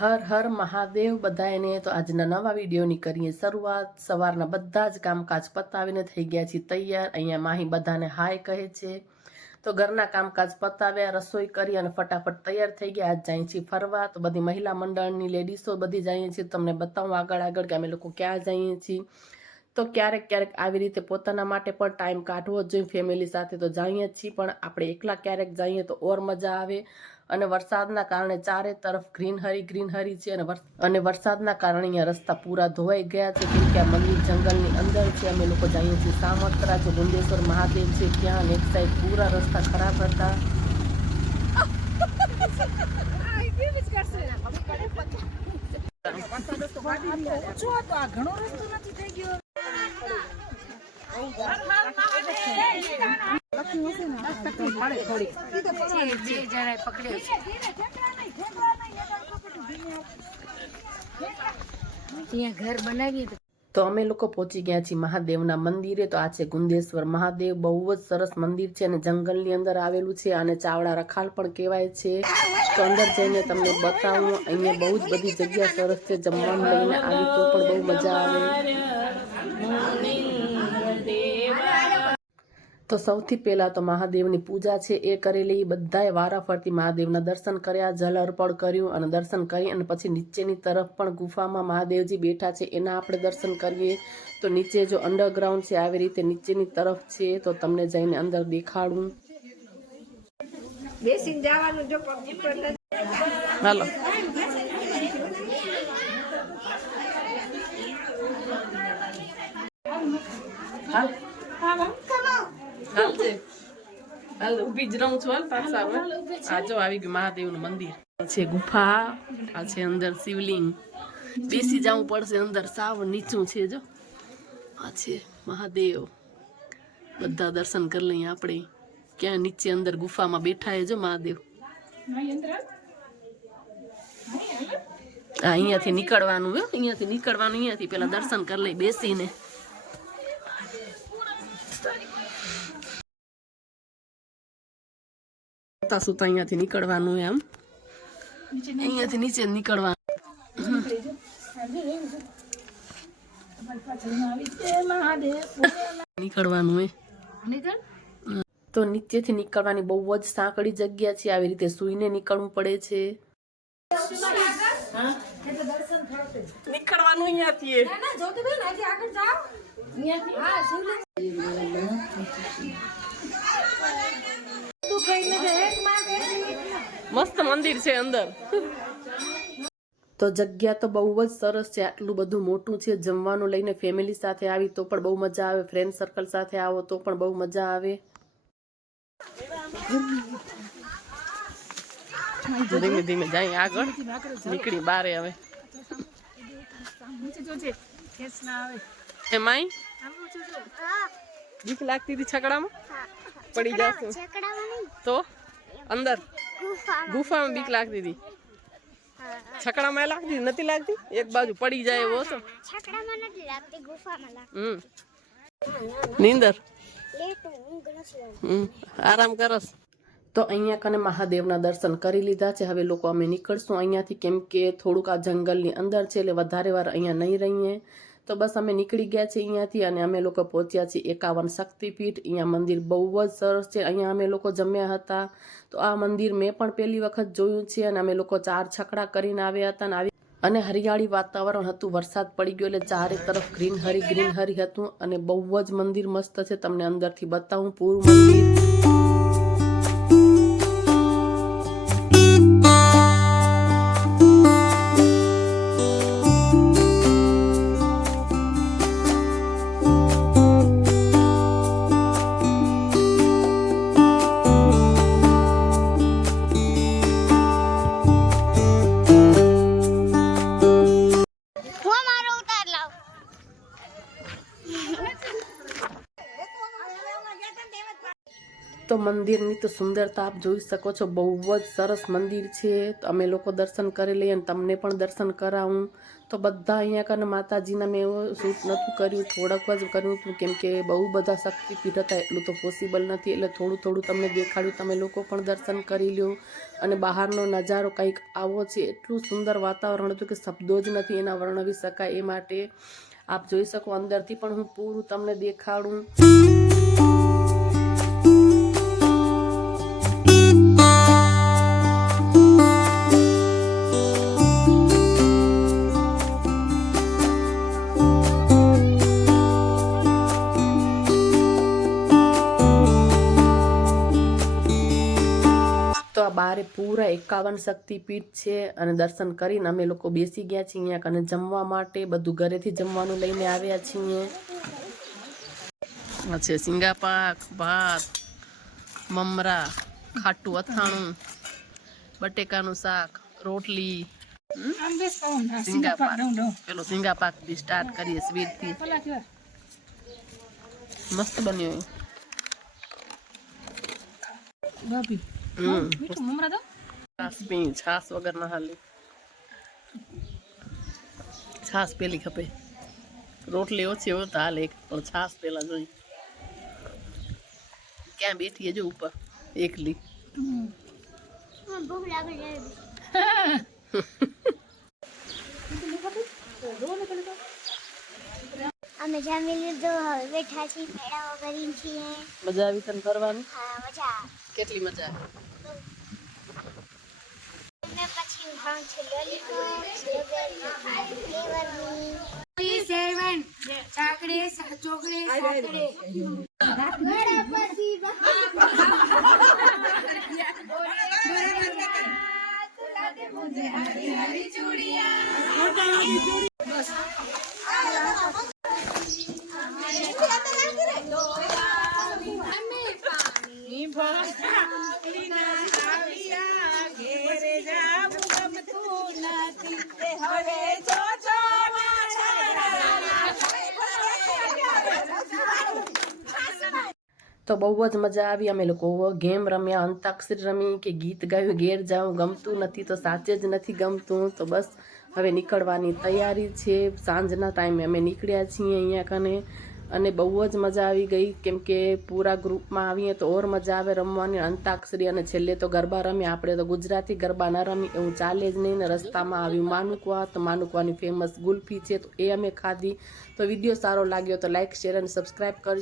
હર હર મહાદેવ બધાને તો આજના નવા વિડીયોની કરીએ શરૂઆત। સવારના બધા જ કામકાજ પતાવીને થઈ ગયા છીએ તૈયાર। અહીંયા માહી બધાને હાય કહે છે। તો ઘરના કામકાજ પતાવ્યા, રસોઈ કરી અને ફટાફટ તૈયાર થઈ ગયા। આજ જઈએ છીએ ફરવા। તો બધી મહિલા મંડળની લેડીઝો બધી જઈએ છીએ। તમને બતાવું આગળ કે અમે લોકો ક્યાં જઈએ છીએ। તો ક્યારેક ક્યારેક આવી રીતે પોતાના માટે પણ ટાઈમ કાઢવો જ જોઈએ ફેમિલી સાથે। તો જઈએ છીએ, પણ આપણે એકલા ક્યારેક જઈએ તો ઓર મજા આવે। અને વરસાદના કારણે ચારે તરફ ગ્રીનહરી છે અને વરસાદના કારણે અહીંયા રસ્તા પૂરા ધોવાઈ ગયા છે, કેમ કે આ મંદિર જંગલની અંદર છે। અમે લોકો જઈએ છીએ સામત્રા, જે ગુંદેશ્વર મહાદેવ છે ત્યાં, અને એક સાઈડ પૂરા રસ્તા ખરાબ હતા। તો અમે લોકો પહોંચી ગયા છીએ મહાદેવના મંદિરે। તો આ છે ગુંદેશ્વર મહાદેવ, બહુ જ સરસ મંદિર છે અને જંગલની અંદર આવેલું છે। અને ચાવડા રખાલ પણ કહેવાય છે। તો અંદર જઈને તમને બતાવું। અહીંયા બહુ જ બધી જગ્યા સરસ છે, જમવાનું લઈને આવી તો પણ બહુ મજા આવે। તો સૌથી પહેલા તો મહાદેવની પૂજા છે એ કરેલી। બધાએ વારાફરતી મહાદેવના દર્શન કર્યા, જલ અર્પણ કર્યું અને દર્શન કરી અને પછી નીચેની તરફ પણ ગુફામાં મહાદેવજી બેઠા છે એના આપણે દર્શન કરીએ। તો નીચે જો અંડરગ્રાઉન્ડ છે, આવી રીતે નીચેની તરફ છે, તો તમને જઈને અંદર દેખાડું। હાલો ઉભી જ રહું છું। આ જો આવી ગયું મહાદેવનું મંદિર છે, ગુફા આ છે, અંદર શિવલિંગ, બેસી જવું પડશે અંદર, સાવ નીચું છે। જો આ છે મહાદેવ, બધા દર્શન કરી લઈએ આપણે। ક્યાં નીચે અંદર ગુફામાં બેઠા છે જો મહાદેવ। અહીંયાથી નીકળવાનું, અહીંયાથી પેલા દર્શન કરી લઈ બેસીને। સુતા અહીંયાથી નીકળવાનું, એમ અહીંયાથી નીચે નીકળવાનું, નીકળવાનું તો નીચેથી નીકળવાની બહુ જ સાંકડી જગ્યા છે, આવી રીતે સૂઈને નીકળવું પડે છે। નીકળવાનું અહીંયાથી મસ્ત મંદિર છે અંદર। તો જગ્યા તો બહુ જ સરસ છે, આટલું બધું મોટું છે। જમવાનું લઈને ફેમિલી સાથે આવી તો પણ બહુ મજા આવે, ફ્રેન્ડ સર્કલ સાથે આવો તો પણ બહુ મજા આવે। ધીમે ધીમે જાય આગળ, નીકળી બારે હવે। એમાંય બીક લાગતી હતી છકડામાં પડી જશે તો? અંદર ગુફામાં બીક લાગતી હતી, છકડામાં લાગતી નથી લાગતી? એક બાજુ પડી જાય એવો તો નીંદર આરામ કરસ। તો અહીંયા કને મહાદેવના દર્શન કરી લીધા છે। હવે લોકો અમે નીકળશું અહીંયાથી, કેમ કે થોડુંક આ જંગલની અંદર છે એટલે વધારે વાર અહીંયા નહીં રહીએ। તો બસ અમે નીકળી ગયા છીએ અહીંયાથી અને અમે લોકો પહોંચ્યા છીએ 51 શક્તિપીઠ। અહીંયા મંદિર બહુ જ સરસ છે, અહીંયા અમે લોકો જમ્યા હતા। તો આ મંદિર મેં પણ પહેલી વખત જોયું છે અને અમે લોકો 4 છકડા કરીને આવ્યા હતા અને હરિયાળી વાતાવરણ હતું, વરસાદ પડી ગયો એટલે ચારે તરફ ગ્રીનહરી હતું અને બહુ જ મંદિર મસ્ત છે। તમને અંદરથી બતાવું પૂરું મંદિર। તો મંદિરની તો સુંદરતા આપ જોઈ શકો છો, બહુ જ સરસ મંદિર છે. તો અમે લોકો દર્શન કરી લઈએ અને તમને પણ દર્શન કરાવું. તો બધા અહીંયા કને માતાજીના મેં શૂટ નહોતું કર્યું, થોડુંક જ કર્યું હતું, કેમ કે બહુ બધા શક્તિપીઠ હતા એટલું તો પોસિબલ નથી, એટલે થોડું થોડું તમને દેખાડ્યું. તમે લોકો પણ દર્શન કરી લો. અને બહારનો નજારો કંઈક આવો છે, એટલું સુંદર વાતાવરણ હતું કે શબ્દો જ નથી એના વર્ણવી શકાય. એ માટે આપ જોઈ શકો, અંદરથી પણ હું પૂરું તમને દેખાડું. તો આ બારે પૂરા 51 શક્તિપીઠ છે. અને દર્શન કરીને અમે લોકો બેસી ગયા છીએ અહીંયા કને જમવા માટે. બધું ઘરેથી જમવાનું લઈને આવ્યા છીએ. છે સિંગાપાક, ભાત, મમરા, ખાટું અથાણું, બટેકાનું શાક, રોટલી, સિંગાપાક. પેલો સિંગાપાક થી સ્ટાર્ટ કરીએ સ્વીટ થી. મસ્ત બન્યો. છાસ વગર ના હાલે. છાસ પેલી ખપે, રોટલી ઓછી હોય તો હાલે, પણ છાસ પેલા જોઈ. ક્યાં બેઠી જો ઉપર એકલી. અમે જમી લીધું, હવે બેઠા છીએ, મેળાઓ કરી છીએ. મજા આવી તને ફરવાની? હા, મજા. કેટલી મજા? મેં પછી ખાઉં છું લોલીપોપ, ફ્લેવરની. તો બહુ જ મજા આવી. અમે લોકો ગેમ રમ્યા, અંતાક્ષરી રમી, કે ગીત ગાયું, ઘેર જાઉં ગમતું નથી તો સાચે જ નથી ગમતું. તો બસ હવે નીકળવાની તૈયારી છે. સાંજના ટાઈમે અમે નીકળ્યા છીએ અહીંયા કને. અને બહુ જ મજા આવી ગઈ, કેમ કે પૂરા ગ્રુપમાં આવીએ તો ઓર મજા આવે રમવાની. અંતાક્ષરી અને છેલ્લે તો ગરબા રમ્યા. આપણે તો ગુજરાતી ગરબા ન રમી એવું ચાલે જ નહીં. ને રસ્તામાં આવ્યું માનુકવા, તો માનુકવાની ફેમસ ગુલ્ફી છે, તો એ અમે ખાધી. તો વિડીયો સારો લાગ્યો તો લાઇક, શેર અને સબસ્ક્રાઈબ કરજો.